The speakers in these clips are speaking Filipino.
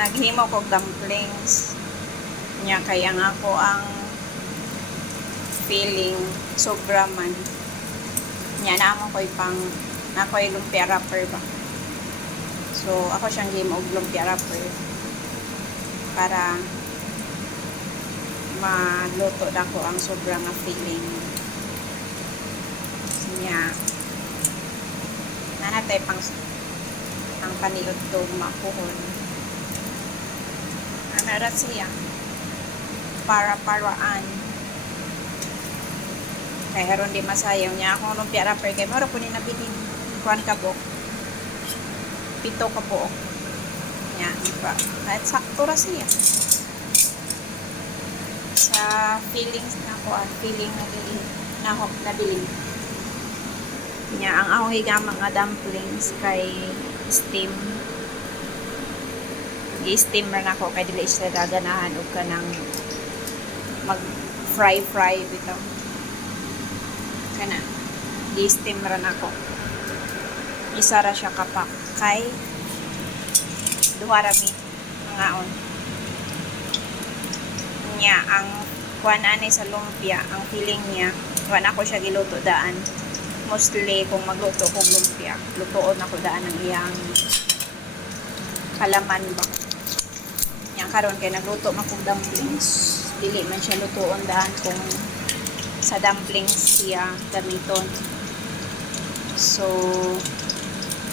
naghimo kog dumplings nya kaya nga ako ang feeling sobra man nya naman ko'y pang ako'y lumpia wrapper ba, so ako siyang game og lumpia wrapper para maluto na ko ang sobra nga feeling nya nanatay pang ang paniod to makuhon anara siya para-paraan kaya haron di masayaw niya akong lumpia wrapper kay mara po ni nabilin kuan ka bok 7 ka po nya diba kahit sakto ra siya sa feelings na ko at feeling na nabilin nya ang akong higama nga dumplings kay steam i-steam rin ako kay dili siya gaganahan og kanang mag fry bitaw kana i-steam rin ako isa ra siya kapak kay duha ra mi ngaon nya ang kuan ani sa lumpia ang feeling niya kuan ako siya giluto daan mostly kung magluto kong lumpia lutoon ako daan ng iyang kalaman ba yang karon kay nagluto man kong dumplings dili man siya lutoon daan kung sa dumplings siya gamiton, so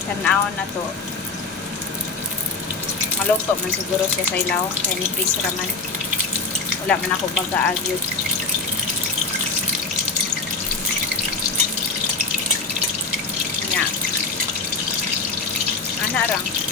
tanaw na to maluto man siguro siya sa ilaw kay ni freeze raman wala man ako mag-aagyod nya ana ra